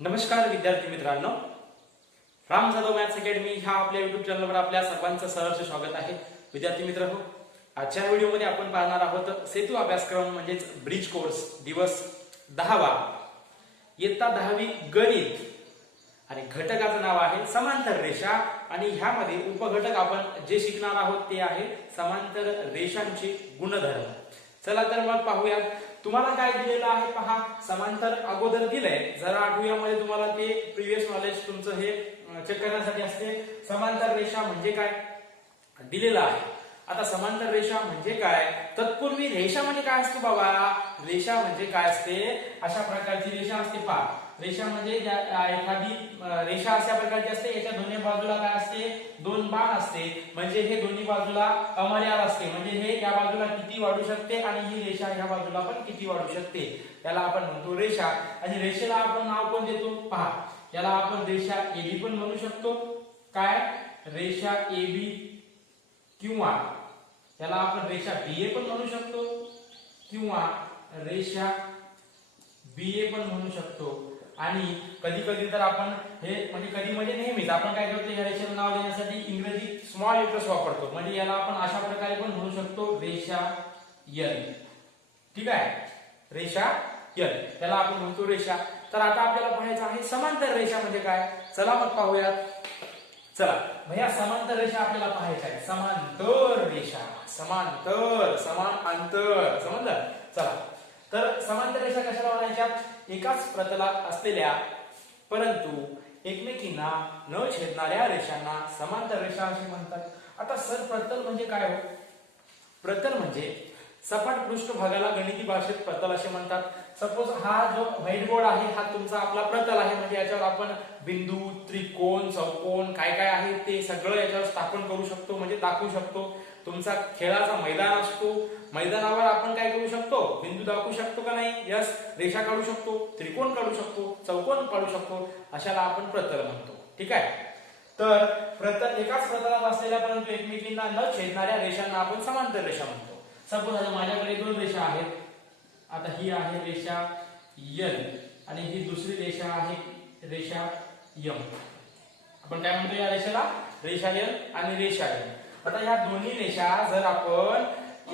नमस्कार विद्यार्थी मित्रांनो, राम जाधव मॅथ्स अकॅडमी ह्या आपल्या युट्यूब चॅनलवर आपल्या सर्वांचं सहर्ष स्वागत आहे. विद्यार्थी मित्र हो, आजच्या व्हिडिओमध्ये आपण पाहणार आहोत सेतू अभ्यासक्रम म्हणजेच ब्रिज कोर्स दिवस 10वा इयत्ता 10वी गणित आणि घटकाचं नाव आहे समांतर रेषा आणि ह्यामध्ये उपघटक आपण जे शिकणार आहोत ते आहे समांतर रेषांचे गुणधर्म. चला तर मग पाहूया तुम्हाला काय दिलेलं आहे. पहा, समांतर अगोदर दिलंय, जरा आठवड्यामध्ये तुम्हाला ते प्रिव्हियस नॉलेज तुमचं हे चेक करण्यासाठी असते. समांतर रेषा म्हणजे काय दिलेलं आहे. आता समांतर रेषा म्हणजे काय, तत्पूर्वी रेषा म्हणजे काय असते बाबा, रेषा म्हणजे काय असते, अशा प्रकारची रेषा असते. पहा, रेषा म्हणजे एखादी रेषा अशा प्रकारची असते, याच्या दोन्ही बाजूला काय असते, दोन बाण असते, म्हणजे हे दोन्ही बाजूला अमर्याद असते, म्हणजे हे या बाजूला किती वाढू शकते आणि ही रेषा ह्या बाजूला पण किती वाढू शकते, त्याला आपण म्हणतो रेषा. आणि रेषेला आपण नाव कोण देतो, पहा, याला आपण रेषा एबी पण म्हणू शकतो. काय, रेषा एबी, किंवा याला आपण रेषा बीए पण म्हणू शकतो, किंवा रेषा बीए पण म्हणू शकतो. आणि कधी कधी तर आपण हे म्हणजे कधी म्हणजे नेहमीच आपण काय करतो, या रेषेला नाव देण्यासाठी इंग्रजी स्मॉल लेटर्स वापरतो, म्हणजे याला आपण अशा प्रकारे पण म्हणू शकतो रेषा एल. ठीक आहे, रेषा एल, त्याला आपण म्हणतो रेषा. तर आता आपल्याला पाहायचं आहे समांतर रेषा म्हणजे काय. चला मग पाहूयात. चला भैया, समांतर रेषा आपल्याला पाहायच्या आहे. समांतर रेषा, समांतर, समान अंतर, समजलं. चला तर समांतर रेषा कशाला म्हणायच्या, एकाच प्रतलात असलेल्या परंतु एकमेकींना न छेदणाऱ्या रेषांना समांतर रेषा असे म्हणतात. आता सर प्रतल म्हणजे काय हो, प्रतल म्हणजे सपाट पृष्ठभागाला गणिती भाषेत प्रतल असे म्हणतात. सपोज हा जो व्हाईट बोर्ड आहे हा तुमचा आपला प्रतल आहे, म्हणजे याच्यावर आपण बिंदू, त्रिकोण, चौकोन काय काय आहे ते सगळं याच्यावर स्थापन करू शकतो, म्हणजे दाखवू शकतो. तुमचा खेळाचा मैदान असतो, मैदानावर आपण काय करू शकतो, बिंदू दाखवू शकतो का नाही, यस, रेषा काढू शकतो, त्रिकोण काढू शकतो, चौकोन काढू शकतो, अशाला आपण प्रतल म्हणतो. ठीक आहे, तर प्रतल एकाच प्रतलात असलेल्या परंतु एकमेकींना न छेदणाऱ्या रेषांना आपण समांतर रेषा म्हणतो. सपोज आता माझ्याकडे दोन रेषा आहेत. आता ही आहे रेषा एल आणि ही दुसरी रेषा आहे रेषा एम. आपण काय म्हणतो या रेषेला, रेषा एल आणि रेषा एम. आता या दोन्ही रेषा जर आपण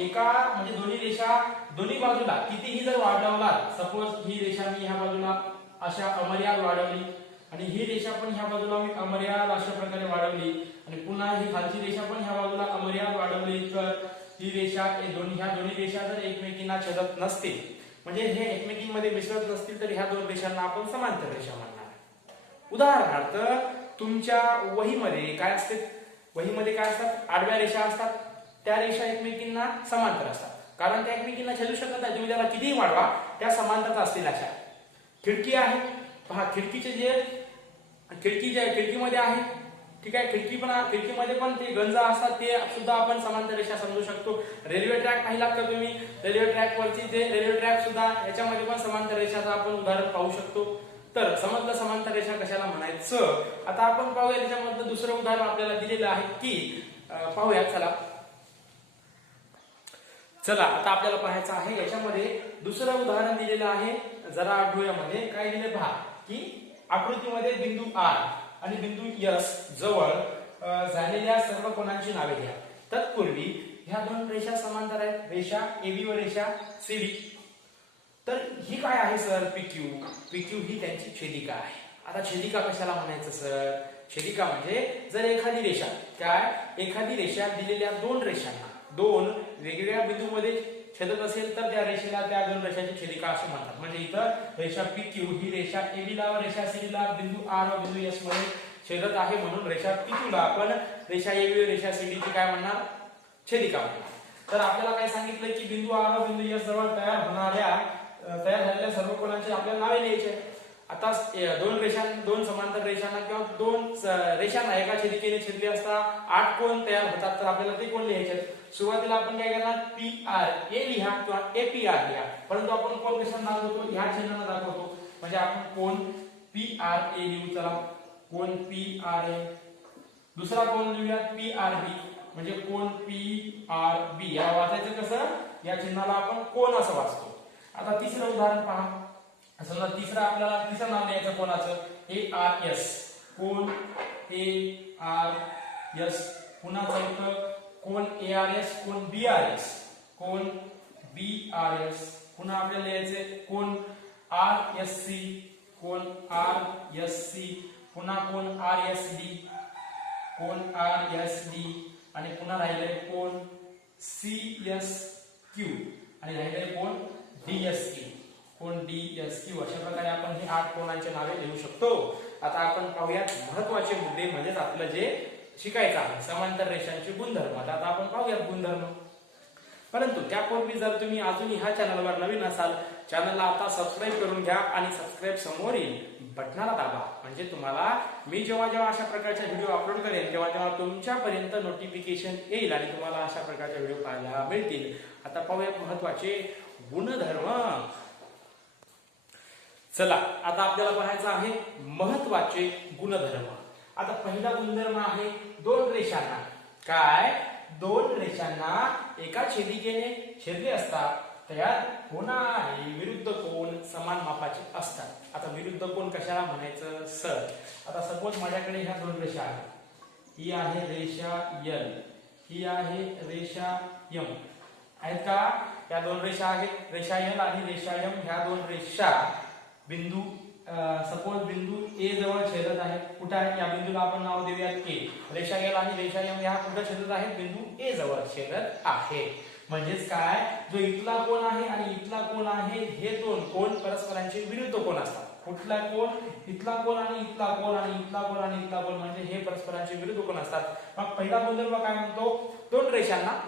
एका म्हणजे दोन्ही रेषा दोन्ही बाजूला कितीही जर वाढवलात, सपोज ही रेषा मी ह्या बाजूला अशा अमर्याद वाढवली आणि ही रेषा पण ह्या बाजूला मी अमर्याद अशा प्रकारे वाढवली आणि पुन्हा ही खालची रेषा पण ह्या बाजूला अमर्याद वाढवली, तर ही रेषा ह्या दोन्ही रेषा जर एकमेकींना छेदत नसतील, म्हणजे हे एकमेकींमध्ये मिसळत नसतील, तर ह्या दोन रेषांना आपण समांतर रेषा म्हणणार. उदाहरणार्थ तुमच्या वहीमध्ये काय असते, वहीमध्ये काय असतात, आडव्या रेषा असतात, त्या रेषा एकमेकींना समांतर असतात, कारण त्या एकमेकींना छेदू शकत नाही. तुम्ही त्याला कितीही वाढवा, त्या समांतर असतील अशा. खिडकी आहे, पहा, खिडकीचे जे खिडकीमध्ये आहे, ठीक आहे, खिडकीमध्ये पण ते गंज असतात, ते सुद्धा आपण समांतर रेषा समजू शकतो. रेल्वे ट्रॅक पाहिला का तुम्ही, रेल्वे ट्रॅक वरची जे रेल्वे ट्रॅक सुद्धा याच्यामध्ये पण समांतर रेषाचं आपण उदाहरण पाहू शकतो. तर समजलं समांतर रेषा कशाला म्हणायचं. आता आपण पाहूया त्याच्यामधलं दुसरं उदाहरण आपल्याला दिलेलं आहे की पाहूया. चला आता आपल्याला पाहायचं आहे, याच्यामध्ये दुसरं उदाहरण दिलेलं आहे. जरा आठवड्यामध्ये काय दिले पहा, की आकृतीमध्ये बिंदू आर आणि बिंदू एस जवळ झालेल्या सर्व कोणांची नावे घ्या. तत्पूर्वी ह्या दोन रेषा समांतर आहेत, रेषा एबी व रेषा सीडी. तर ही काय आहे सर, पीक्यू. पीक्यू ही त्यांची छेदिका आहे. आता छेदिका कशाला म्हणायचं सर, छेदिका म्हणजे जर एखादी रेषा एखादी रेषा दिलेल्या दोन रेषांना दोन वेगवेगळ्या बिंदूमध्ये छेदत असेल, तर त्या रेषेला त्या दोन रेषांची छेदिका असे म्हणतात. म्हणजे इथं रेषा पीक्यू ही रेषा एबी ला व रेषा सीडी ला बिंदू आर व बिंदू एस मध्ये छेदत आहे, म्हणून रेषा पीक्यू ला आपण रेषा एबी व रेषा सीडी ची काय म्हणणार, छेदिका म्हणणार. तर आपल्याला काय सांगितलं की बिंदू आर व बिंदू एस जवळ तयार झालेल्या सर्व कोणांची आपल्याला नावे लिहायची. आता दोन समांतर रेषांना किंवा दोन रेषांना एका छेदिकेने छेदले असता 8 कोण तयार होतात, तर आपल्याला ते कोण लिहायचे. सुरुवातीला आपण काय करणार, पी आर ए लिहा किंवा एपीआर लिहा, परंतु आपण कोण कशाने दाखवतो, ह्या चिन्हाने दाखवतो, म्हणजे आपण कोण पी आर ए लिहू. चला, कोण पी आर ए. दुसरा कोण लिहूया पी आर बी, म्हणजे कोण पी आर बी. या वाचायचं कसं, या चिन्हाला आपण कोण असं वाचतो. आता तिसरं उदाहरण पहा. समजा समजा तिसरं आपल्याला तिसरं नाव द्यायचं कोणाचं, ARS, कोण ARS. पुन्हा चौथं कोण ARS, कोण BRS, कोण BRS. पुन्हा आपल्याला लिहायचे कोण RSC, कोण RSC. पुन्हा कोण RSD, कोण RSD. आणि पुन्हा राहिले कोण CSQ आणि राहिले कोण DSQ, कोण DSQ. अशा प्रकारे आपण हे 8 कोणांचे नावे लिहू शकतो. आता आपण पाहूयात महत्त्वाचे मुद्दे, म्हणजेच आपलं जे शिकायचं आहे समांतर रेषांचे गुणधर्म. आता आपण पाहूयात गुणधर्म. परंतु त्यापूर्वी जर तुम्ही अजूनही ह्या चॅनलवर नवीन असाल, चॅनलला आता सबस्क्राईब करून घ्या आणि सबस्क्राईब समोरील बटनाला दाबा, म्हणजे तुम्हाला मी जेव्हा जेव्हा अशा प्रकारच्या व्हिडिओ अपलोड करेन तेव्हा तेव्हा तुमच्यापर्यंत नोटिफिकेशन येईल आणि तुम्हाला अशा प्रकारचे व्हिडिओ पाहायला मिळतील. आता पाहूयात महत्त्वाचे गुणधर्म. चला आता आपल्याला पाहायचं आहे महत्त्वाचे गुणधर्म. आता पहिला गुणधर्म आहे दोन रेषांना काय, दोन रेषांना एका छेदिकेने छेदले असतात तयार होणारे विरुद्ध कोन समान मापाचे असतात. आता विरुद्ध कोन कशाला म्हणायचं सर, आता सपोज माझ्याकडे ह्या दोन रेषा आहेत, ही आहे रेषा L, ही आहे रेषा M आहेत का. या दोन रेषा आहेत, रेषा L आणि रेषा M. ह्या दोन रेषा बिंदू सपोज बिंदू A जवळ छेदत आहेत. कुठे आहे, या बिंदूला आपण नाव देऊयात A. रेषा L आणि रेषा M ह्या कुठे छेदत आहेत, बिंदू A जवळ छेदत आहे. म्हणजेच काय, जो इथला कोन आहे आणि इथला कोन आहे हे दोन कोन परस्परांचे विरुद्ध कोन असतात. कुठला कोन, इथला कोन आणि इथला कोन आणि इथला कोन आणि इथला कोन, म्हणजे हे परस्परांचे विरुद्ध कोन असतात. मग पहिला गुणधर्म काय म्हणतो, दोन रेषांना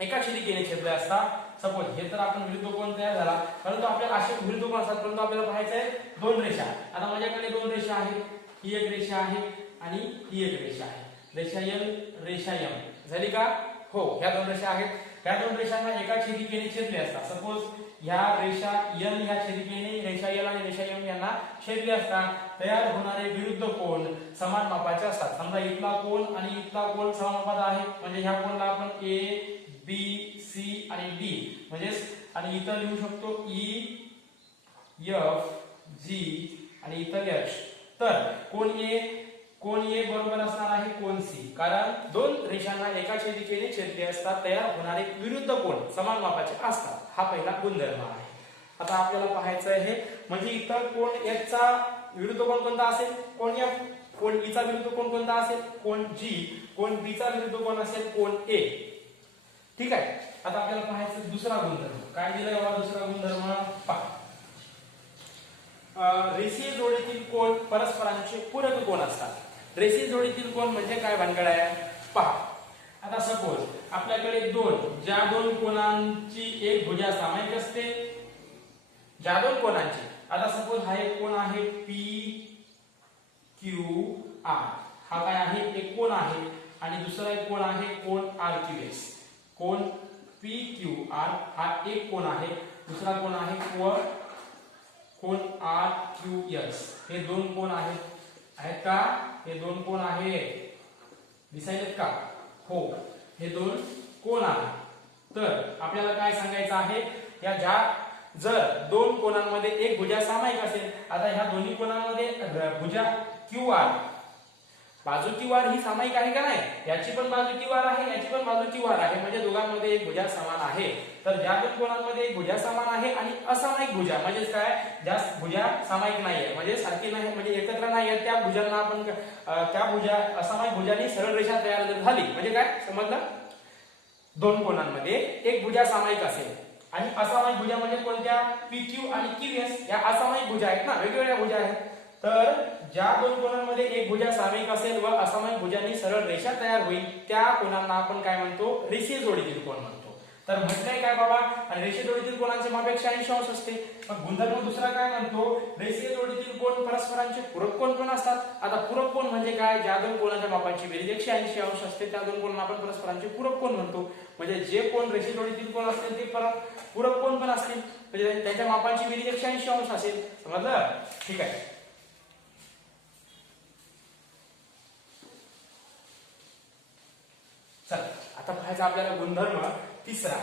एका छेदिकेने छेदले असतात. सपोज हे तर आपण विरुद्ध कोन तयार झाला, परंतु आपल्याला असे विरुद्ध कोन असतात, परंतु आपल्याला पाहायचं आहे दोन रेषा. आता माझ्याकडे दोन रेषा आहेत, ही एक रेषा आहे आणि ही एक रेषा आहे, रेषा L रेषा M झाली का. हो, ह्या दोन रेषा आहेत. ह्या दोन रेषांना एका छेदिकेने छेदले असतात. सपोज ह्या रेषा L ह्या छेदिकेने रेषा L आणि रेषा M यांना छेदले असतात. तयार होणारे विरुद्ध कोन समान मापाचे असतात. समजा इथला कोन आणि इथला कोन समान मापाचा आहे, म्हणजे ह्या कोनला आपण A B C आणि D म्हणजेच, आणि इथं लिहू शकतो E F G आणि इथं H. तर कोन A बरोबर असणार आहे कोन C, कारण दोन रेषांना एका छेदिकेने छेदले असतात. तयार होणारे विरुद्ध कोन समान मापाचे असतात. हा पहिला गुणधर्म आहे. आता आपल्याला पाहायचं आहे म्हणजे इथं कोन F चा विरुद्ध कोन कोणता असेल, कोन F. कोन E चा विरुद्ध कोन कोणता असेल, कोन G. कोन B चा विरुद्ध कोन असेल, कोन A. ठीक आहे. आता आपल्याला पाहायचं दुसरा गुणधर्म. काय दिलाय बाबा दुसरा गुणधर्म, पहा. रेषीय जोडीतील कोन परस्परांचे पूरक कोन असतात. रेषीय जोडीतील कोन म्हणजे काय भानगड आहे, पहा. आता सपोज आपल्याकडे ज्या दोन कोनांची एक भुजा सामायिक असते, ज्या दोन कोनांची, आता सपोज हा एक कोन आहे PQR, हा काय आहे एक कोन आहे, आणि दुसरा एक कोन आहे कोन RQS. कोन PQR हा एक कोन आहे, दुसरा कोन आहे कोन RQS. हे दोन कोन आहेत का, हे दोन कोन आहेत, दिसायलेत का. हो, हे दोन कोन आहेत. तर आपल्याला काय सांगायचं आहे, या जर दोन कोनांमध्ये एक भुजा सामायिक असेल, आता ह्या दोन्ही कोनांमध्ये भुजा QR, बाजू QR ही सामायिक आहे का नाही, याची पण बाजू QR आहे, याची पण बाजू QR आहे, म्हणजे दोघांमध्ये एक भुजा समान आहे. तर ज्या दोन कोनांमध्ये एक भुजा समान आहे आणि असामायिक भुजा म्हणजे काय, ज्या भुजा सामायिक नाहीये म्हणजे सारखी नाही म्हणजे एकत्र नाहीये, त्या भुजांना आपण त्या भुजा असामायिक भुजांनी सरळ रेषा तयार झाली. म्हणजे काय समजलं, दोन कोनांमध्ये एक भुजा सामायिक असेल आणि असामायिक भुजा म्हणजे कोणत्या, PQ आणि QS या असामायिक भुजा आहेत ना, वेगवेगळ्या भुजा आहेत. तर ज्या दोन कोनांमध्ये एक भुजा सामायिक असेल व असामायिक भुजांनी सरळ रेषा तयार होईल, त्या कोनांना आपण काय म्हणतो, रेषीय जोडीतील कोन म्हणतो. तर म्हटलंय काय बाबा, आणि रेषीय जोडीतील कोनांचे माप 180 अंश असते. मग गुणधर्म दुसरा काय म्हणतो, रेषीय जोडीतील कोन परस्परांचे पूरक कोन पण असतात. आता पूरक कोन म्हणजे काय, ज्या दोन कोनाच्या मापांची बेरीज 180 अंश असते त्या दोन कोनांना आपण परस्परांचे पूरक कोन म्हणतो. म्हणजे जे कोन रेषीय जोडीतील कोन असतील ते पूरक कोन पण असतील, म्हणजे त्यांच्या मापांची बेरीज 180 अंश असेल. समजलं, ठीक आहे. चल आता पाहायचं आपल्याला गुणधर्म तिसरा,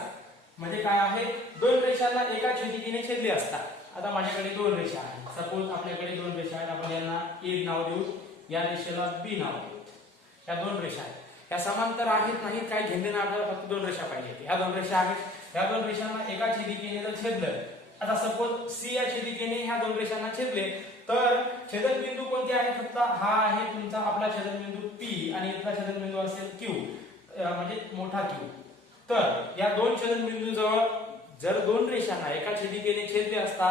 म्हणजे काय आहे, दोन रेषांना एका छेदिकेने छेदले असतात. आता माझ्याकडे दोन रेषा आहेत, सपोज आपल्याकडे दोन रेषा आहेत, आपण यांना ए नाव देऊ, या रेषेला बी नाव देऊ. या दोन रेषा आहेत, या समांतर आहेत नाहीत काय घेणे ना, आपल्याला फक्त दोन रेषा पाहिजे. ह्या दोन रेषा आहेत, ह्या दोन रेषांना एका छेदिकेने जर छेदलं, आता सपोज सी या छेदिकेने ह्या दोन रेषांना छेदले, तर छेदनबिंदू कोणते आहे, फक्त हा आहे तुमचा आपला छेदनबिंदू पी आणि इथला छेदनबिंदू असेल क्यू, म्हणजे मोठा क्यू. तर या दोन छेदनबिंदू जवळ जर दोन रेषांना एका छेदिकेने छेदले असता,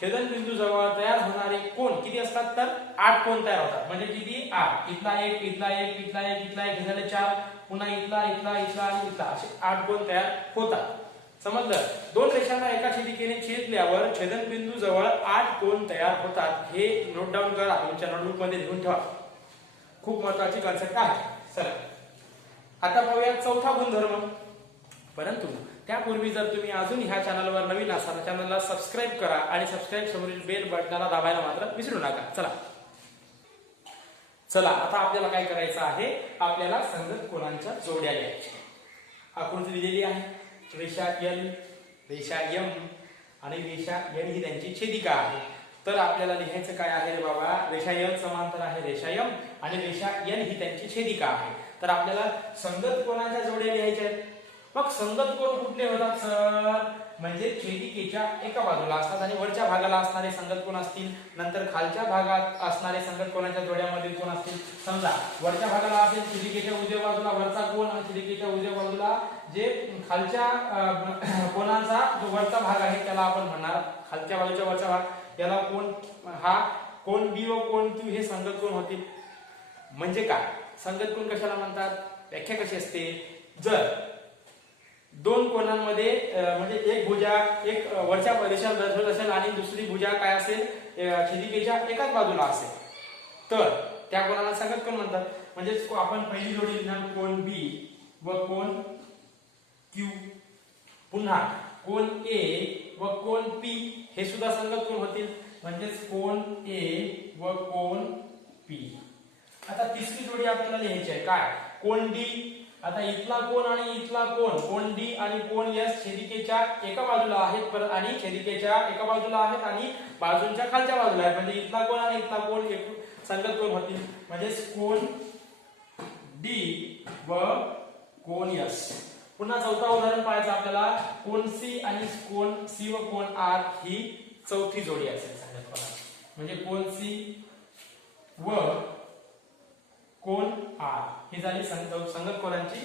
छेदनबिंदू जवळ तयार होणारे कोन किती असतात, तर 8 कोन तयार होतात. म्हणजे किती 8, इथला एक, इथला एक, इथला एक, इथला एक, हे झाले 4, पुन्हा इथला, इथला, इथला आणि इथला, असे 8 कोन तयार होतात. समजलं. दोन रेषांना एका छेदिकेने छेदल्यावर छेदनबिंदू जवळ 8 कोन तयार होतात. हे नोट डाऊन करा, तुमच्या नोटबुक मध्ये लिहून ठेवा, खूप महत्त्वाची कन्सेप्ट आहे. चला आता पाहूया चौथा गुणधर्म. परंतु त्यापूर्वी जर तुम्ही अजून ह्या चॅनलवर नवीन असाल, चॅनलला सबस्क्राईब करा आणि सबस्क्राईब समोरील बेल बटनाला दाबायला मात्र विसरू नका. चला आता आपल्याला काय करायचं आहे, आपल्याला संगत कोनांच्या जोड्या लिहायच्या. आकृती दिलेली आहे, रेषा एल, रेषा एम आणि रेषा एन ही त्यांची छेदिका आहे. तर आपल्याला लिहायचं काय आहे रे बाबा, रेषा एल समांतर आहे रेषा एम आणि रेषा एन ही त्यांची छेदिका आहे. तर आपल्याला संगत कोनांच्या जोड्या लिहायच्या आहेत. मग संगत कोन कुठले होतात सर, म्हणजे छेदिकेच्या एका बाजूला असतात आणि वरच्या भागाला असणारे संगत कोन असतील, नंतर खालच्या भागात असणारे संगत कोनाच्या जोड्यामध्ये कोण असतील. समजा वरच्या भागाला असेल छेदिकेच्या उजव्या बाजूला वरचा कोन आणि छेदिकेच्या उजव्या बाजूला जे खालच्या कोनाचा जो वरचा भाग आहे त्याला आपण म्हणणार खालच्या बाजूचा वरचा भाग, याला कोन, हा कोन बी व कोन क्यू हे संगत कोन होतील. म्हणजे काय, संगत कोन कशाला म्हणतात, व्याख्या कशी असते, जर दोन कोनांमध्ये म्हणजे एक भुजा एक वरच्या दिशेला दर्शवत असेल आणि दुसरी भुजा काय असेल छेदिकेच्या एकाच बाजूला असेल, तर त्या कोनाला संगत कोन म्हणतात. म्हणजे आपण पहिली जोडी लिहिणार कोन बी व कोन क्यू, पुन्हा कोन ए व कोन पी हे सुद्धा संगत कोन होतील, म्हणजेच कोन ए व कोन पी. आता तिसरी जोडी आपल्याला लिहायची आहे काय, कोन डी. आता इथला कोन आणि इथला कोन, कोन डी आणि कोन एस छेदिकेच्या एका बाजूला आहेत आणि छेदिकेच्या एका बाजूला आहेत आणि बाजूंच्या खालच्या बाजूला आहेत, म्हणजे इथला कोन आणि इथला कोन एक संगत कोन होतील. म्हणजे कोन डी व कोन एस. पुन्हा चौथा उदाहरण पाहायचं आपल्याला, कोन सी आणि कोन सी व कोन आर ही चौथी जोडी असेल संगत कोनाची. म्हणजे कोन सी व कोन आर ही झाली संगत कोनांची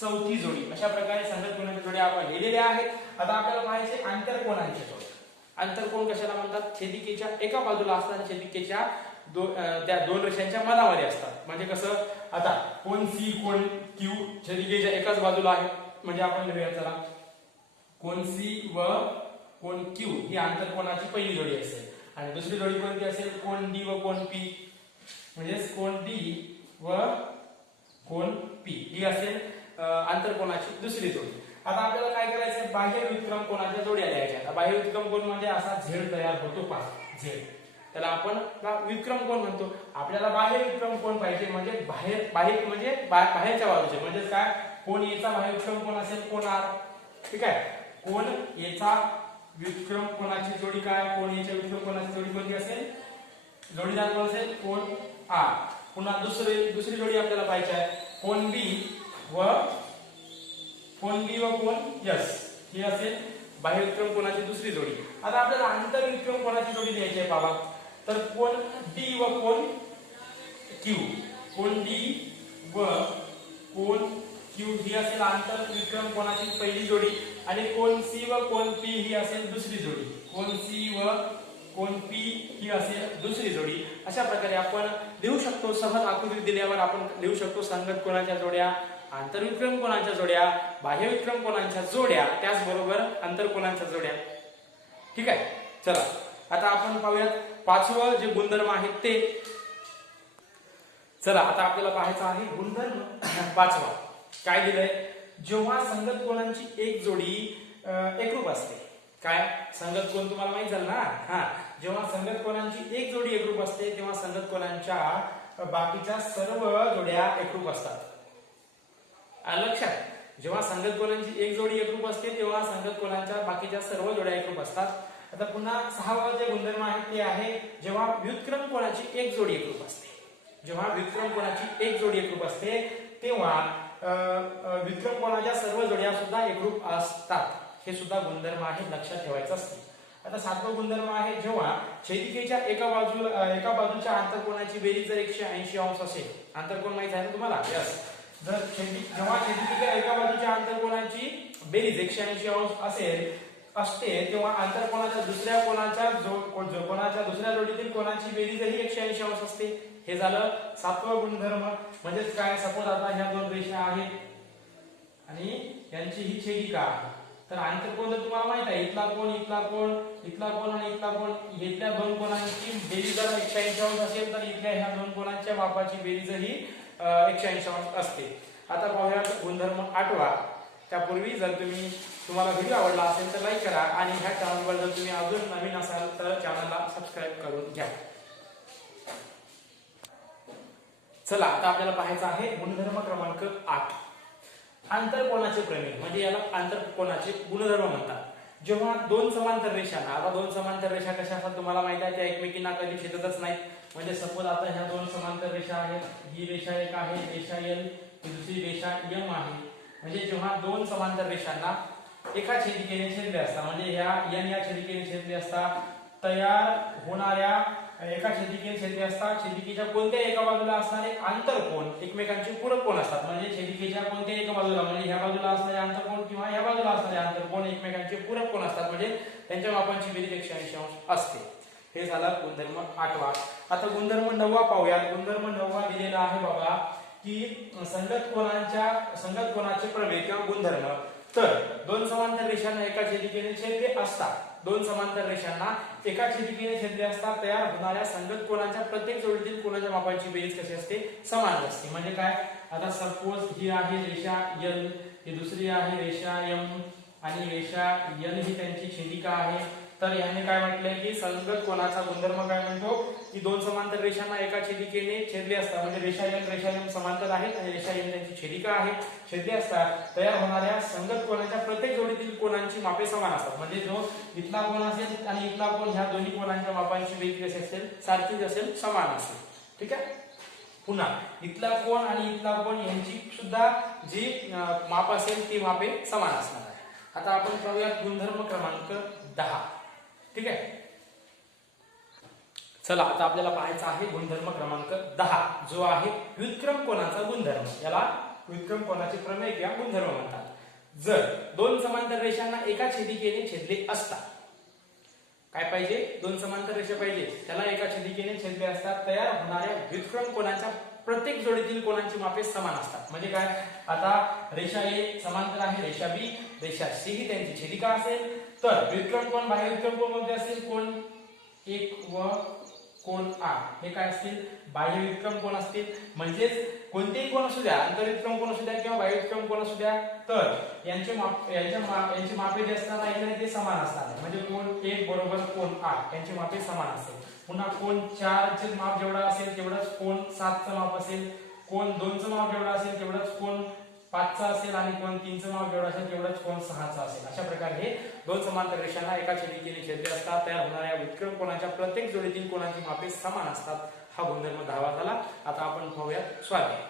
चौथी जोडी. अशा प्रकारे संगत कोनांच्या जोड्या आपण लिहिलेल्या आहेत. आता आपल्याला पाहायचे आंतरकोनांच्या जोड्या. आंतरकोन कशाला म्हणतात, छेदिकेच्या एका बाजूला असतात, छेदिकेच्या त्या दोन रेषांच्या मधामध्ये असतात. म्हणजे कसं, आता कोन सी कोन क्यू छेदिकेच्या एकाच बाजूला आहे, म्हणजे आपण लिहूया चला, कोन सी व कोन क्यू ही आंतरकोनाची पहिली जोडी असेल. आणि दुसरी जोडी कोणती असेल, कोन डी व कोन पी, म्हणजे कोन डी व कोन पी ही असेल आंतरकोनाची दुसरी जोडी. आता आपल्याला काय करायचं, बाह्य व्युत्क्रम कोनाच्या जोड्या लिहायच्या. बाह्य व्युत्क्रम कोन म्हणजे असा झेड तयार होतो पहा, झेड, त्याला आपण व्युत्क्रम कोन म्हणतो. आपल्याला बाह्य व्युत्क्रम कोन पाहिजे, म्हणजे बाहेर म्हणजे बाहेरच्या बाजूचे, म्हणजे काय, कोन ए चा बाह्य व्युत्क्रम कोन असेल कोन आर. ठीक आहे, कोन ए चा व्युत्क्रम कोनाची जोडी काय, कोन ए च्या व्युत्क्रम कोनाची जोडी कोणती असेल, जोडीदार कोण असेल, कोन आर. पुन्हा दुसरी जोडी आपल्याला पाहिजे आहे, कोन बी व कोन एस ही असेल बाह्य व्युत्क्रम कोनाची दुसरी जोडी. आता आपल्याला आंतर व्युत्क्रम कोनाची जोडी द्यायची आहे बाबा. तर कोन डी व कोन क्यू, कोन डी व कोन क्यू ही असेल आंतर व्युत्क्रम कोनाची पहिली जोडी आणि कोन सी व कोन पी ही असेल दुसरी जोडी. कोन सी व कोन पी ही असेल दुसरी जोडी. अशा प्रकारे आपण लिहू शकतो. सहज आकृती दिल्यावर आपण लिहू शकतो संगत कोनाच्या जोड्या, आंतरविक्रम कोनाच्या जोड्या, बाह्य विक्रम कोनांच्या जोड्या, त्याचबरोबर आंतरकोनांच्या जोड्या. ठीक आहे, चला आता आपण पाहूयात पाचवं जे गुणधर्म आहेत ते. चला आता आपल्याला पाहायचं आहे गुणधर्म पाचवा. काय दिलंय, जेव्हा संगत कोनांची एक जोडी एकरूप असते. काय, संगत कोन तुम्हाला माहित झालं ना, हा, जेव्हा संगत कोनांची एक जोडी एकरूप असते तेव्हा संगत कोनांच्या बाकीच्या सर्व जोड्या एकरूप असतात. लक्षात, जेव्हा संगत कोनांची एक जोडी एकरूप असते तेव्हा संगत कोनांच्या बाकीच्या सर्व जोड्या एकरूप असतात. आता पुन्हा 6वा जे गुणधर्म आहे ते आहे जेव्हा व्युत्क्रम कोणाची एक जोडी एकरूप असते. जेव्हा व्युत्क्रम कोणाची एक जोडी एकरूप असते तेव्हा व्युत्क्रम कोणाच्या सर्व जोड्या सुद्धा एकरूप असतात. हे सुद्धा गुणधर्म आहे, लक्षात ठेवायचं असते. आता 7वा गुणधर्म आहे जेव्हा छेदिकेच्या एका बाजूच्या आंतरकोनाची बेरीज जर 180 अंश असेल. आंतरकोन माहित आहे ना तुम्हाला? यस. जर जेव्हा छेदिकेच्या एका बाजूच्या आंतरकोनाची बेरीज 180 अंश असते तेव्हा आंतरकोनाच्या दुसऱ्या कोणाच्या दुसऱ्या जोडीतील कोणाची बेरीजही 180 अंश असते. हे झालं 7वा गुणधर्म. म्हणजेच काय, सपोज आता ह्या दोन रेषा आहेत आणि यांची ही छेदिका आहे. तर आंतरकोन जर तुम्हाला माहित आहे इथला कोण आणि इथला कोण, इथल्या दोन कोणांची बेरीज जर 180 अंश असेल तर इथल्या ह्या दोन कोणांच्या मापाची बेरीजही 180 अंश असते. आता पाहूयात गुणधर्म 8वा. त्यापूर्वी जर तुम्हाला व्हिडिओ आवडला असेल तर लाईक करा आणि ह्या चॅनलवर जर तुम्ही अजून नवीन असाल तर चॅनलला सबस्क्राईब करून घ्या. चला आता आपल्याला पाहायचं आहे गुणधर्म क्रमांक 8, आंतरकोनाचे प्रमेय. म्हणजे याला आंतरकोनाचे गुणधर्म म्हणतात. जेव्हा दोन समांतर रेषांना, आता दोन समांतर रेषा कशा असतात तुम्हाला माहिती आहे, त्या एकमेकींना कधी छेदतच नाहीत. म्हणजे सपोज आता ह्या दोन समांतर रेषा आहेत, ही रेषा एक आहे रेषा L, ही दुसरी रेषा M आहे. म्हणजे जेव्हा दोन समांतर रेषांना एका छेदिकेने छेदले असता, म्हणजे ह्या N या छेदिकेने छेदले असता, तयार होणाऱ्या एका छेदिकेने छेदले असता छेदिकेच्या कोणत्या एका बाजूला असणारे आंतरकोन एकमेकांचे पूरक कोन असतात. म्हणजे छेदिकेच्या कोणत्या एका बाजूला, म्हणजे ह्या बाजूला असणारे आंतरकोन किंवा ह्या बाजूला असणारे आंतरकोन एकमेकांचे पूरक कोन असतात. म्हणजे त्यांच्या मापांची बेरीज 180 अंश असते. हे झाला गुणधर्म 8वा. आता गुणधर्म 9वा पाहूया. गुणधर्म 9वा दिलेला आहे बघा की संगत कोनाचे प्रमेय किंवा गुणधर्म. तर दोन समांतर रेषांना एका छेदिकेने छेदले असता, दोन समांतर रेषांना एका छेदिकेने छेदले असता तयार होणाऱ्या संगत कोनाच्या प्रत्येक जोडीतील कोनाच्या मापाची बेरीज कशी असते, समान असते. म्हणजे काय, आता सपोज ही आहे रेषा L, ही दुसरी आहे रेषा M आणि रेषा N ही त्यांची छेदिका आहे. तर याने काय म्हटलंय की संगत कोनाचा गुणधर्म काय म्हणतो की दोन समांतर रेषांना एका छेदिकेने छेदले असता, म्हणजे रेषा M समांतर आहेत आणि रेषा M त्यांची छेदिका आहे, छेदले असतात तयार होणाऱ्या संगत कोनाच्या प्रत्येक जोडीतील कोनांची मापे समान असतात. म्हणजे जो इथला कोन असेल आणि इथला कोन, ह्या दोन्ही कोनांच्या मापांची बेरीज कशी असेल, सारखीच असेल, समान असेल. ठीक आहे. पुन्हा इथला कोन आणि इथला कोन यांची सुद्धा जी माप असेल ती मापे समान असणार आहे. आता आपण पाहूया गुणधर्म क्रमांक 10. ठीक आहे. चला आता आपल्याला पाहायचा आहे गुणधर्म क्रमांक 10 जो आहे व्युत्क्रम कोनाचा गुणधर्म. याला व्युत्क्रम कोनाचे प्रमेय किंवा गुणधर्म म्हणतात. जर दोन समांतर रेषांना एका छेदिकेने छेदले असता, काय पाहिजे, दोन समांतर रेषा पाहिजे, त्याला एका छेदिकेने छेदले असतात तयार होणाऱ्या व्युत्क्रम कोनाच्या प्रत्येक जोडीतील कोनांची मापे समान असतात. म्हणजे काय, आता रेषा A समांतर आहे रेषा B, रेषा C ही त्यांची छेदिका असेल. तर व्युत्क्रम कोन, बाह्य व्युत्क्रम कोन कोणते असतील, कोन 1 व कोन 8 हे काय असतील, बाह्य व्युत्क्रम कोन असतील. म्हणजेच कोणतेही कोन असू द्या, आंतरव्युत्क्रम कोन असू द्या किंवा बाह्य व्युत्क्रम कोन असू द्या, तर यांची मापे जे असणार आहे ते समान असणार. म्हणजे कोन 1 बरोबर कोन 8 यांची मापे समान असेल. पुन्हा कोन 4 चे माप जेवढा असेल तेवढाच कोन 7 चं माप असेल. कोन 2 चं माप जेवढा असेल तेवढाच कोन 5 चा असेल आणि कोन 3 चं माप जेवढा असेल तेवढाच कोन 6 चा असेल. अशा प्रकारे हे दोन समांतर रेषांना एका छेदिकेने छेदले असतात तयार होणाऱ्या व्युत्क्रम कोनाच्या प्रत्येक जोडीतील कोनांची मापे समान असतात. हा गुणधर्म 10वा झाला. आता आपण पाहूया स्वाध्याय.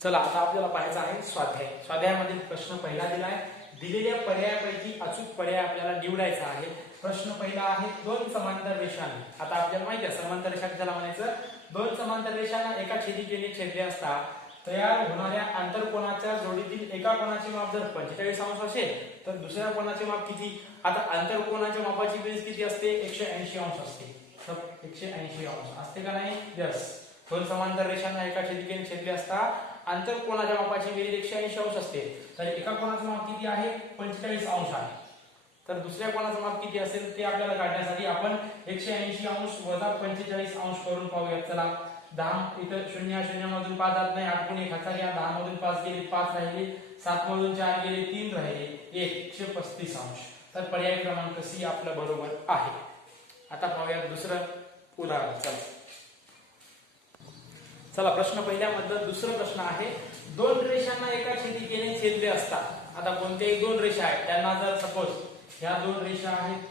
चला आता आपल्याला पाहायचा आहे स्वाध्याय. स्वाध्यायामध्ये प्रश्न पहिला दिलाय. दिलेल्या पर्यायापैकी अचूक पर्याय आपल्याला निवडायचा आहे. प्रश्न पहिला आहे दोन समांतर रेषांना, आता आपल्याला माहिती आहे समांतर रेषा कशाला म्हणायचं, दोन समांतर रेषांना एका छेदिकेने छेदले असता तयार होणाऱ्या आंतरकोनाच्या जोडीतील एका कोनाचे माप जर 45 अंश असेल तर दुसऱ्या कोनाचे माप किती. आता आंतरकोनाच्या मापाची बेरीज किती असते, 180 अंश असते. तर 180 अंश असते का नाही, यस. दोन समांतर रेषांना एका छेदिकेने छेदले असता आंतरकोनाच्या मापाची बेरीज 180 अंश असते. तर एका कोनाचं माप किती आहे, 45 अंश आहे. तर दुसऱ्या कोनाचं माप किती असेल ते आपल्याला काढण्यासाठी आपण 180 अंश वजा 45 अंश करून पाहूया. चला 10 इथं 0 मधून 5 जात नाही, 8 1 हातात घ्या, 10 मधून 5 गेले 5 राहिले, 7 मधून 4 गेले 3 राहिले, 135 अंश. तर पर्याय क्रमांक C आपलं बरोबर आहे. आता पाहूया दुसरं उदाहरण. चला प्रश्न पहिल्यामधलं दुसरं प्रश्न आहे दोन रेषांना एका छेदिकेने छेदले असता आता कोणत्याही दोन रेषा आहेत त्यांना जर सपोज ह्या दोन रेषा आहेत,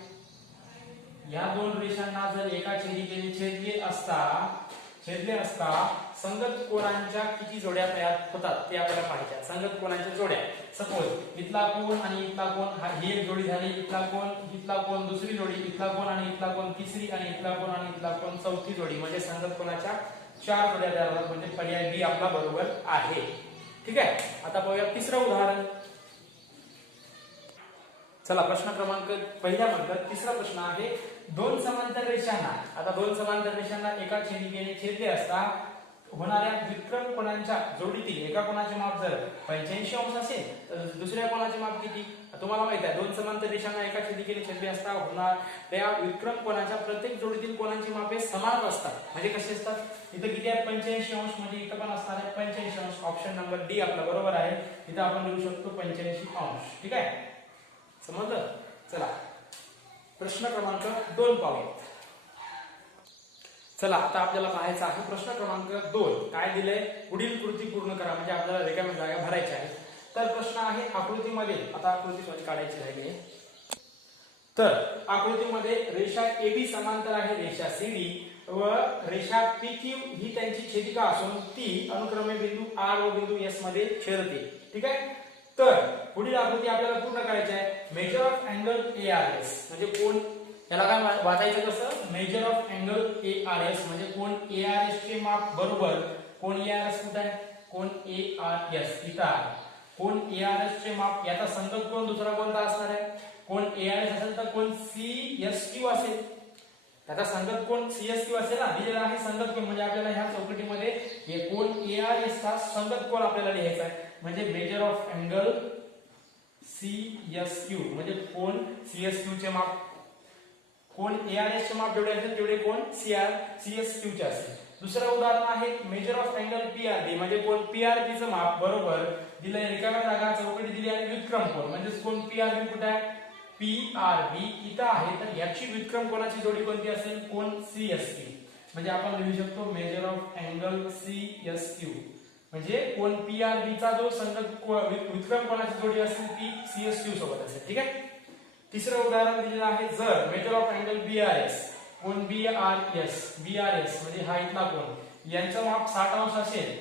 या दोन रेषांना जर एका छेदिकेने छेदले असता संगत कोणांच्या किती जोड्या तयार होतात ते आपल्याला पाहिजे. संगत कोणांच्या जोड्या, सपोज इथला कोण आणि इथला कोण ही एक जोडी झाली, इथला कोण दुसरी जोडी, इथला कोण आणि इथला कोण तिसरी, आणि इथला कोण आणि इथला कोण चौथी जोडी, म्हणजे संगत कोणाच्या 4 जोड्या तयार होतात. म्हणजे पर्याय बी आपला बरोबर आहे. ठीक आहे. आता पाहूया तिसरं उदाहरण. चला प्रश्न क्रमांक पहिल्या म्हणतात तिसरा प्रश्न आहे, दोन समांतर रेषांना, आता दोन समांतर रेषांना एका छेदिकेने छेदले असता होणाऱ्या विक्रम कोणांच्या जोडीतील एका कोणाचे माप जर 85 अंश असेल तर दुसऱ्या कोणाचे माप किती. तुम्हाला माहित आहे दोन समांतर रेषांना एका छेदिकेने छेदले असता होणाऱ्या विक्रम कोणाच्या प्रत्येक जोडीतील कोणांची मापे समान असतात. म्हणजे कसे असतात, इथं किती आहेत 85 अंश, म्हणजे इथं पण असणार आहे 85 अंश. ऑप्शन नंबर डी आपला बरोबर आहे. इथं आपण लिहू शकतो 85 अंश. ठीक आहे, समजलं. चला प्रश्न क्रमांक 2 पाहूया. चला आता आपल्याला पाहायचा आहे प्रश्न क्रमांक 2. काय दिलंय, पुढील कृती पूर्ण करा. म्हणजे आपल्याला रिकाम्या जागा भरायच्या आहेत. तर प्रश्न आहे आकृतीमध्ये, आता आकृती काढायची राहिली आहे. तर आकृतीमध्ये रेषा AB समांतर आहे रेषा CD व रेषा PQ ही त्यांची छेदिका असून ती अनुक्रमे बिंदू R व बिंदू S मध्ये छेदते. ठीक आहे. तर पुढील आकृती आपल्याला पूर्ण करायची आहे. मेजर ऑफ अँगल ARS म्हणजे कोण, याला काय वाचायचं कसं, मेजर ऑफ अँगल ARS म्हणजे कोण ARS चे माप बरोबर कोण ARS कुठे आहे, कोण ARS इथं आहे. कोण ARS चे माप, याचा संगत कोण दुसरा कोणता असणार आहे, कोण ARS असेल तर कोण CSQ असेल. त्याचा संगत कोण CSQ असेल ना, दिलेला आहे संगत कोण. म्हणजे आपल्याला ह्या चौकटीमध्ये हे कोण ARS चा संगत कोण आपल्याला लिहायचा आहे. म्हणजे मेजर ऑफ अँगल CSQ म्हणजे कोण CSQ चे माप, कोण ARS चे माप जेवढे असेल तेवढे कोण CSQ चे असेल. दुसरं उदाहरण आहे मेजर ऑफ अँगल PRB म्हणजे कोण PRB चं माप बरोबर दिलंय, रिकाम्या जागा चौकटी दिली आहे. व्युत्क्रम कोण म्हणजे कोण PRB कुठे आहे, PRB इथं आहे. तर याची व्युत्क्रम कोणाची जोडी कोणती असेल, कोण CSQ. म्हणजे आपण लिहू शकतो मेजर ऑफ अँगल CSQ म्हणजे कोण PRB चा जो संगत व्युत्क्रम कोणाची जोडी असेल ती CSQ सोबत असेल. ठीक आहे. तिसरं उदाहरण दिलेलं आहे, जर मेजर ऑफ अँगल BRS कोण BRS म्हणजे हा इथला कोण यांचं माप 60 अंश असेल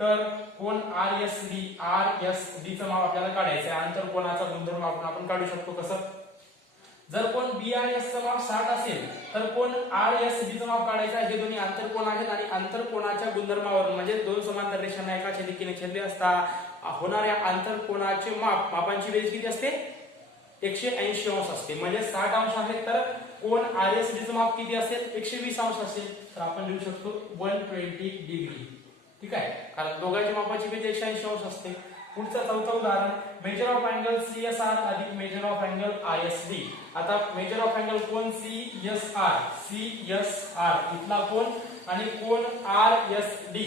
तर कोण RSD चं माप आपल्याला काढायचं आहे. आंतर कोणाचा गुणधर्म आपण काढू शकतो कसं, जर कोण BRS चं माप 60 असेल तर कोण RSD चं माप काढायचं आहे. हे दोन्ही आंतर कोण आहेत आणि आंतर कोणाच्या गुणधर्मावरून म्हणजे दोन समांतर रेषांना एका छेदिकेने छेदले असता होणाऱ्या आंतर कोणाचे मापांची बेरीज किती असते, 180 अंश असते. म्हणजे 60 अंश आहे तर कोण RSD चं माप किती असेल, 120 अंश असेल. तर आपण लिहू शकतो 120 डिग्री. ठीक आहे, कारण दोघांच्या मापाची बेरीज 180 अंश असते. पुढचं चौथं उदाहरण, मेजर ऑफ अँगल CSR अधिक मेजर ऑफ अँगल ISD. आता मेजर ऑफ अँगल कोण CSR इथला कोण आणि कोण RSD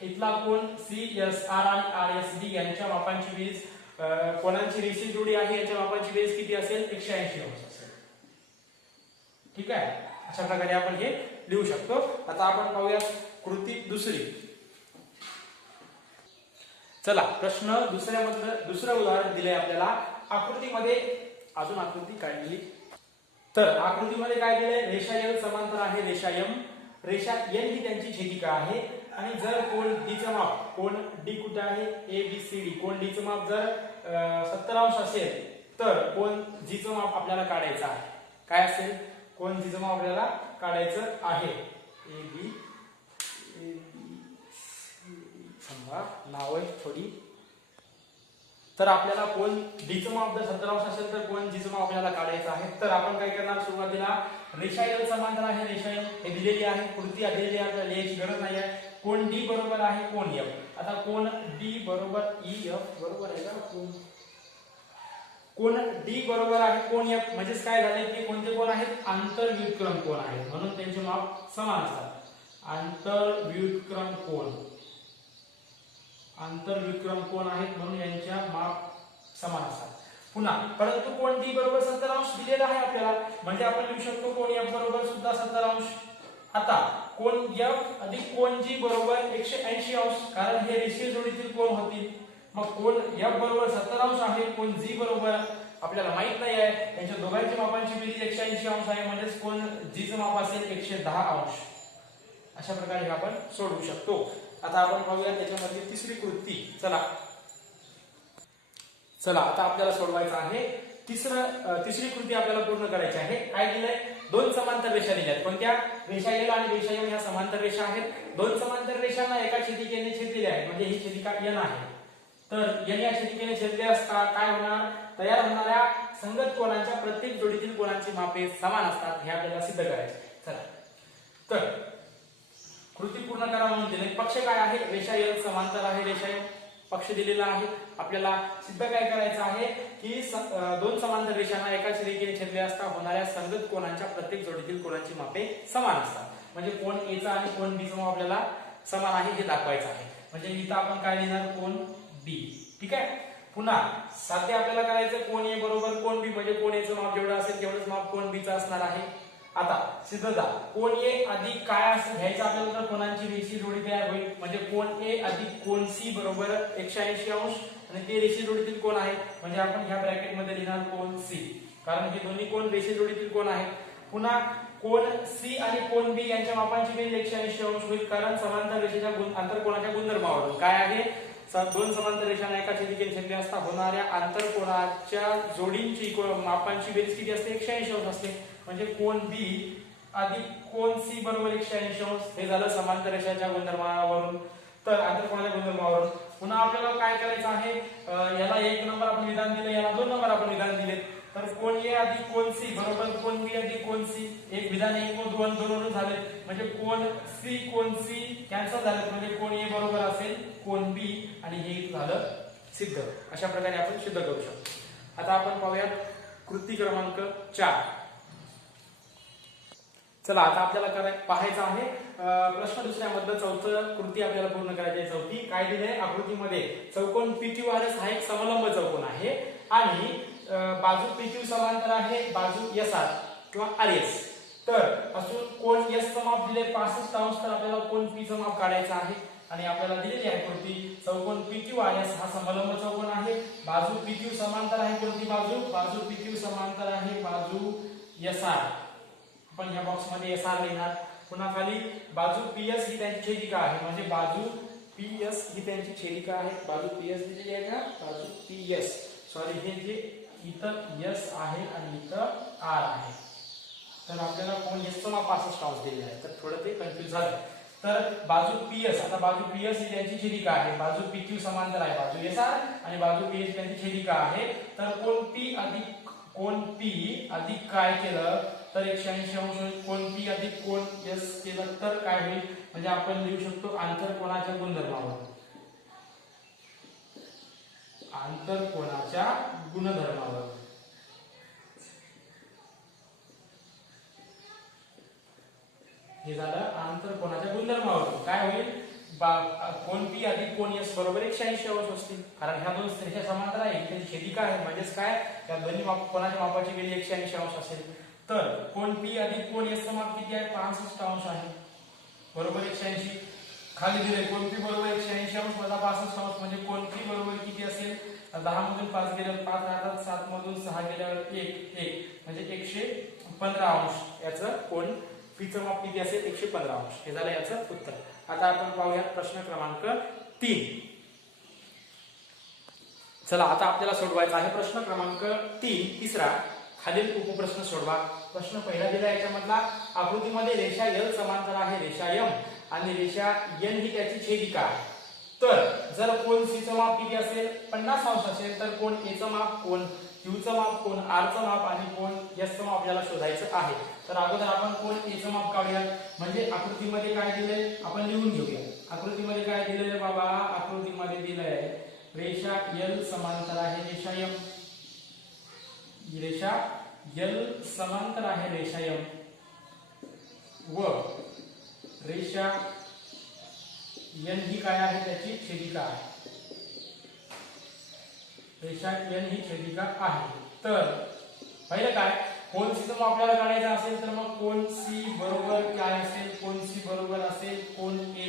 इथला कोण CSR आणि RSD यांच्या मापांची बेरीज कोणाची रेषीय जोडी आहे याच्या मापांची बेरीज किती असेल, 180 अंश असेल. ठीक आहे, अशा प्रकारे आपण हे लिहू शकतो. आता आपण पाहूया कृती दुसरी. चला प्रश्न दुसऱ्यामधलं दुसरं उदाहरण दिलंय आपल्याला. आकृतीमध्ये अजून आकृती काढली. तर आकृतीमध्ये काय दिलंय, रेषा L समांतर आहे रेषा M. रेषा N ही त्यांची छेदिका आहे आणि जर कोण D चं माप, कोण D कुठे आहे ABCD, कोण D चं माप जर 70 अंश असेल तर कोण G चं माप आपल्याला काढायचं आहे. काय असेल, कोण G चं माप आपल्याला काढायचं आहे. नाव आहे थोडी. तर आपल्याला कोण D चं माप जर 70 अंश असेल तर कोण G चं माप आपल्याला काढायचं आहे. तर आपण काय करणार, सुरुवातीला रेषा L समांतर आहे रेषा M हे दिलेली आहे. कृती दिलेली आहे, आपल्याला लिहायची गरज नाही आहे. कोण D बरोबर आहे कोण F. आता कोण D बरोबर EF बरोबर आहे का, कोण D बरोबर आहे कोण F म्हणजे काय झाले की कोणते कोण आहेत, आंतरव्युत्क्रम कोण आहेत म्हणून त्यांचे माप समान असतात. आंतरव्युत्क्रम कोण आहेत म्हणून यांच्या माप समान असतात. पुन्हा परंतु कोण D बरोबर 70 अंश दिलेला आहे आपल्याला, म्हणजे आपण लिहू शकतो कोण F बरोबर सुद्धा 70 अंश. आता कोण F अधिक कोण G बरोबर 180 अंश, कारण हे रेषीय जोडीतील कोण होतील. मग कोण F बरोबर 70 अंश आहे, कोण G बरोबर आपल्याला माहित नाही आहे, यांच्या दोघांची मापांची बेरीज 180 अंश आहे, म्हणजेच कोण G चं माप असेल 110 अंश. अशा प्रकारे आपण सोडवू शकतो. आता आपण पाहूया त्याच्यामध्ये तिसरी कृती. चला आता आपल्याला सोडवायचं आहे तिसरी कृती आपल्याला पूर्ण करायची आहे. काय दिलंय? दोन समांतर रेषा दिल्यात. कोणत्या? रेषा L आणि रेषा M ह्या समांतर रेषा आहेत. दोन समांतर रेषांना एका छेदिकेने छेदलेल्या आहेत, म्हणजे ही छेदिका N आहे. तर N या छेदिकेने छेदले असता काय होणार? तयार होणाऱ्या संगत कोणाच्या प्रत्येक जोडीतील कोणाची मापे समान असतात, हे आपल्याला सिद्ध करायचे. चला तर कृती पूर्ण करा म्हणून दिले. पक्ष काय आहे? रेषा L समांतर आहे रेषा M. पक्ष दिलेला आहे. आपल्याला सिद्ध काय करायचं आहे की दोन समांतर रेषांना एका छेदिकेने छेदले असता होणाऱ्या संगत कोणाच्या प्रत्येक जोडीतील कोणाची मापे समान असतात. म्हणजे कोण A चा आणि कोण B चा माप आपल्याला समान आहे हे दाखवायचं आहे. म्हणजे इथं आपण काय लिहिणार? कोण B. ठीक आहे. पुन्हा साध्य आपल्याला करायचं कोण A बरोबर कोण B, म्हणजे कोण A चं माप जेवढं असेल तेवढंच माप कोण B चं असणार आहे. आता सिद्धता कोण A अधिक काय असं घ्यायचं आपल्याला, तर कोणाची रेषीय जोडी तयार होईल. म्हणजे कोण A अधिक कोण C बरोबर 180 अंश, आणि ते रेषीय जोडीतील कोण आहे, म्हणजे आपण ह्या ब्रॅकेट मध्ये लिहिणार कोण C, कारण हे दोन्ही कोण रेषीय जोडीतील कोण आहेत. पुन्हा कोण C आणि कोण B यांच्या मापांची बेरीज 180 अंश होईल, कारण समांतर रेषेच्या आंतरकोनाच्या गुणधर्मावरून काय आहे? दोन समांतर रेषांना एका छेदिकेने छेदले असता होणाऱ्या आंतरकोनाच्या जोडींची मापांची बेरीज किती असते? 180 अंश असते. म्हणजे कोण B अधिक कोण C बरोबर 180 अंश. हे झालं समांतर रेषाच्या गुणधर्मावरून, तर आंतरकोनाच्या गुणधर्मावरून. पुन्हा आपल्याला काय करायचं आहे? याला 1 नंबर आपण विधान दिले, याला 2 नंबर आपण विधान दिले. तर कोण A अधिक कोण C बरोबर कोण B अधिक कोण C. एक विधान 1 व 2 दोन झाले, म्हणजे कोण C कोण C कॅन्सल झाले, म्हणजे कोण A बरोबर असेल कोण B, आणि हे झालं सिद्ध. अशा प्रकारे आपण सिद्ध करू शकतो. आता आपण पाहूया कृती क्रमांक 4. चला आता आपल्याला पाहायचं आहे प्रश्न दुसऱ्यामधलं चौथं कृती आपल्याला पूर्ण करायची आहे. चौथी काय दिले? आकृतीमध्ये चौकोन PQRS हा एक समलंब चौकोन आहे, आणि बाजू PQ समांतर आहे बाजू SR किंवा RS. तर असून कोण S चं माप दिले 65 अंश, तर आपल्याला कोण P चं माप काढायचं आहे. आणि आपल्याला दिलेली आहे कृती चौकोन PQRS हा समलंब चौकोन आहे. बाजू PQ समांतर आहे. कोणती बाजू? बाजू PQ समांतर आहे बाजू SR. आपण ह्या बॉक्स मध्ये SR लिहिणार. पुन्हा खाली बाजू PS ही त्यांची छेदिका आहे, म्हणजे बाजू PS ही त्यांची छेदिका आहे. बाजू PS दिलेली आहे का? बाजू PS, सॉरी हे जे इथं S आहे आणि इथं R आहे, तर आपल्याला कोण S चं माप 65 अंश दिलेलं आहे, तर थोडं ते कन्फ्युज झालं. तर बाजू PS, आता बाजू PS ही त्यांची छेदिका आहे. बाजू PQ समांतर आहे बाजू SR, आणि बाजू PS त्यांची छेदिका आहे. तर कोण P अधिक काय केलं तर 180 अंश होईल. कोण P अधिक कोण S केलं तर काय होईल? म्हणजे आपण लिहू शकतो आंतरकोनाच्या गुणधर्मावर. आंतरकोनाच्या गुणधर्मावर हे झालं आंतरकोनाच्या गुणधर्मावर. काय होईल? कोण P अधिक कोण S बरोबर 180 अंश असतील, कारण ह्या दोन रेषा समांतर आहे, त्यांची छेदिका आहे, म्हणजेच काय त्या दोन्ही कोणाच्या मापाची बेरीज 180 अंश असेल. तर कोण P अधिक कोण S चं माप किती आहे? 65 अंश आहे बरोबर 180. खाली दिले कोण P बरोबर 180 अंश वजा 65 अंश, म्हणजे कोण P बरोबर किती असेल? 10 मधून 5 गेल्यावर 5 राहतात, 7 मधून 6 गेल्यावर 1 म्हणजे 115 अंश. याचं कोण P चं माप किती असेल? 115 अंश. हे झालं याचं उत्तर. आता आपण पाहूया प्रश्न क्रमांक 3. चला आता आपल्याला सोडवायचा आहे प्रश्न क्रमांक 3 तिसरा. खालील उपप्रश्न सोडवा. प्रश्न पहिला दिला याच्यामधला आकृतीमध्ये रेषा L समांतर आहे रेषा M, आणि रेषा N ही त्याची छेदिका आहे. तर जर कोण C चं माप किती असेल? 50 अंश असेल, तर कोण A चं माप, कोण Q चं माप, कोण R चं माप आणि कोण S चं माप आपल्याला शोधायचं आहे. तर अगोदर आपण कोण A चं माप काढूया. म्हणजे आकृतीमध्ये काय दिलंय आपण लिहून घेऊया. आकृतीमध्ये काय दिलंय बाबा? आकृतीमध्ये दिलंय रेषा L समांतर आहे रेषा M. रेषा L समांतर आहे रेषा M, व रेषा N ही काय आहे? त्याची छेदिका आहे. रेषा N ही छेदिका आहे. तर पहिलं काय? कोण C चं माप आपल्याला काढायचं असेल, तर मग कोण C बरोबर काय असेल? कोण C बरोबर असेल कोण A,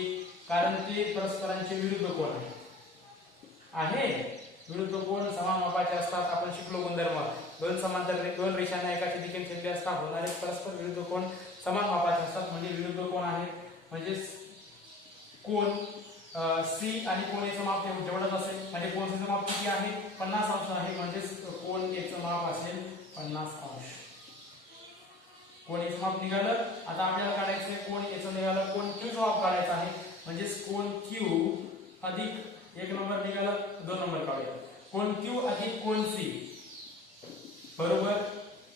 कारण ते परस्परांचे विरुद्ध कोण आहे. आहे. विरुद्ध कोण समान मापाचे असतात. आपण शिकलो गुणधर्म. दोन समांतर दोन रेषांना एकाची दिशेने छेदले असता होणारे परस्पर विरुद्ध कोण समान मापाचे असतात. म्हणजे विरुद्ध कोण आहेत. म्हणजे कोण सी आणि कोण एचं माप जेवढंच असेल. म्हणजे कोण सी चं माप किती आहे 50 अंश आहे. म्हणजे कोण एचं माप असेल 50 अंश. कोण एचं माप निघालं. आता आपल्याला काढायचं कोण एचं निघालं. कोण क्यू चं माप काढायचं आहे. म्हणजे कोण क्यू अधिक एक नंबर निघाला 2 नंबर काढूया. कोण क्यू अधिक कोण सी बरोबर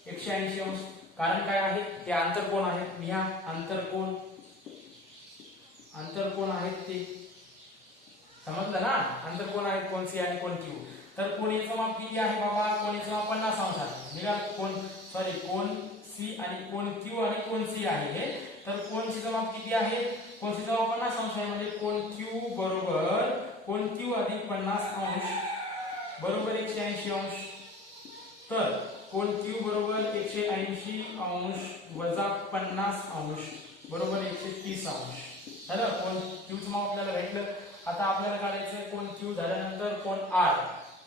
180 अंश. कारण काय आहे ते आंतरकोन आहे. लिहा आंतरकोन. आंतरकोन आहेत ते समजलं ना. आंतरकोन आहेत कोण सी आणि कोण क्यू. तर कोण एचं माप किती आहे बाबा. कोण एचं माप 50 अंश आहे. निघा कोण सी आणि कोण क्यू आणि कोण सी आहे हे. तर कोण सी चं माप किती आहे. कोण सी चं माप 50 अंश आहे. म्हणजे कोण क्यू बरोबर कोण क्यू अधिक 50 अंश बरोबर 180 अंश. तर कोण क्यू बरोबर 180 अंश वजा 50 अंश बरोबर 130 अंश. झालं. कोण क्यू चं माप आपल्याला भेटलं. आता आपल्याला काढायचं कोण क्यू झाल्यानंतर कोण आर.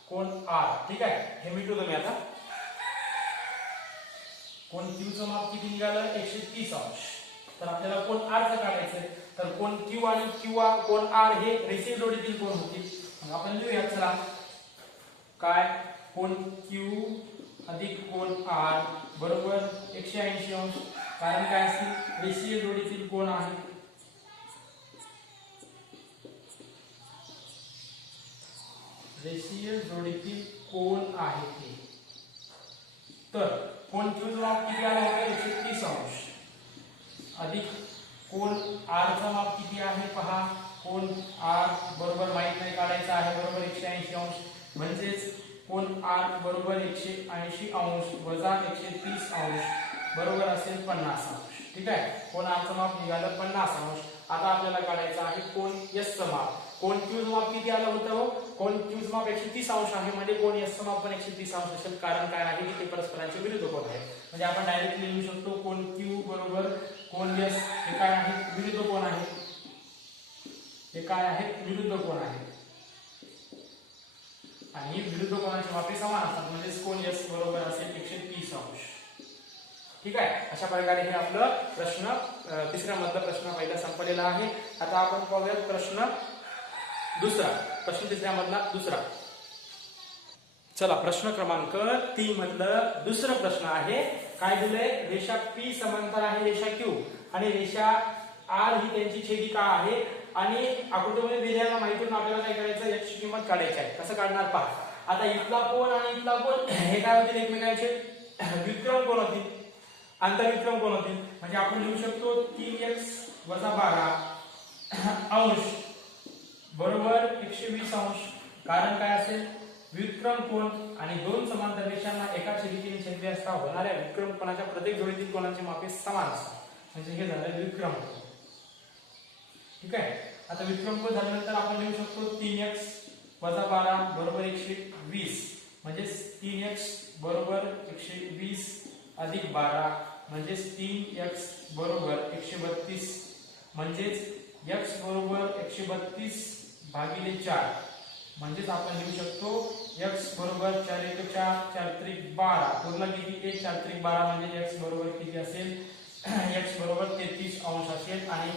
कोण आर ठीक आहे. हे मिटू तुम्ही आता. कोण क्यू चं माप किती निघालं 130 अंश. तर आपल्याला कोण आर चं काढायचंय. तर कोण क्यू आणि कोण आर हे रेषीय जोडीतील कोण होतील. मग आपण लिहूया चला. काय कोण क्यू अधिक कोण आर बरोबर 180 अंश. कारण काय असतील रेषीय जोडीतील कोण आहे. रेषीय जोडीतील कोण आहे ते. तर कोण क्यू चं माप किती आलं होतं 130 अंश अधिक कोण आर चं माप किती आहे पहा. कोण आर बरोबर माहित नाही काढायचं आहे बरोबर 180 अंश. म्हणजेच कोण आर बरोबर 180 अंश वजा 130 अंश बरोबर असेल 50 अंश. ठीक आहे. कोण आर चं माप निघालं 50 अंश. आता आपल्याला काढायचं आहे कोण एस चं माप. कोण क्यू चं माप किती आलं होतं. कोण क्यू चं माप 130 अंश आहे. म्हणजे कोण एस चं माप पण 130 अंश असेल. कारण काय आहे की ते परस्परांचे विरुद्ध कोण आहे. म्हणजे आपण डायरेक्टली लिहू शकतो कोण क्यू बरोबर कोण एस हे काय आहे विरुद्ध कोण आहे. हे काय आहे विरुद्ध कोण आहे. आणि विरुद्ध कोणाचे मापे समान असतात. म्हणजे कोण एस बरोबर असेल 130 अंश. ठीक आहे. अशा प्रकारे हे आपलं प्रश्न तिसऱ्या मधला प्रश्न पहिला संपलेला आहे. आता आपण पाहूया प्रश्न दुसरा. प्रश्न तिसऱ्या मधला दुसरा. चला प्रश्न क्रमांक 3 मधलं दुसरं प्रश्न आहे. काय दिलंय रेषा P समांतर आहे रेषा Q आणि रेषा R ही त्यांची छेदिका आहे. आणि आकृतीमध्ये दिलेल्या माहितीतून आपल्याला काय करायचं याची किंमत काढायची आहे. कसं काढणार पहा. आता इथला कोण आणि इथला कोण हे काय होतील एकमेकांचे व्युत्क्रम कोण होतील. आंतरविक्रम कोण होतील. म्हणजे आपण लिहू शकतो 3x - 12 अंश बरोबर 120 अंश. कारण काय असेल व्युत्क्रम कोण आणि दोन समांतर रेषांना एका छेदिकेने छेदले असता होणाऱ्या व्युत्क्रम कोणाच्या प्रत्येक जोडीतील कोणाचे मापे समान असतात. म्हणजे हे झालं व्युत्क्रम. ठीक आहे. आता व्युत्क्रम कोण झाल्यानंतर आपण लिहू शकतो 3x - 12 बरोबर 120. म्हणजे 3x बरोबर 120 अधिक 12 म्हणजे 3x बरोबर 132. म्हणजेच x बरोबर 132 भागिले 4. म्हणजेच आपण लिहू शकतो x बरोबर 4 × 4 4 × 12 पूर्ण किती 1 4 × 12 म्हणजे x बरोबर किती असेल x बरोबर 33 अंश असेल. आणि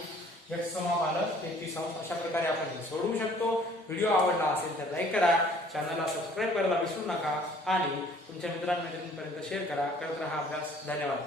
x चं माप आलं 33 अंश. अशा प्रकारे आपण सोडवू शकतो. व्हिडिओ आवडला असेल तर लाईक करा. चॅनलला सबस्क्राईब करायला विसरू नका आणि तुमच्या मित्रांपर्यंत शेअर करा. करत राहा अभ्यास. धन्यवाद.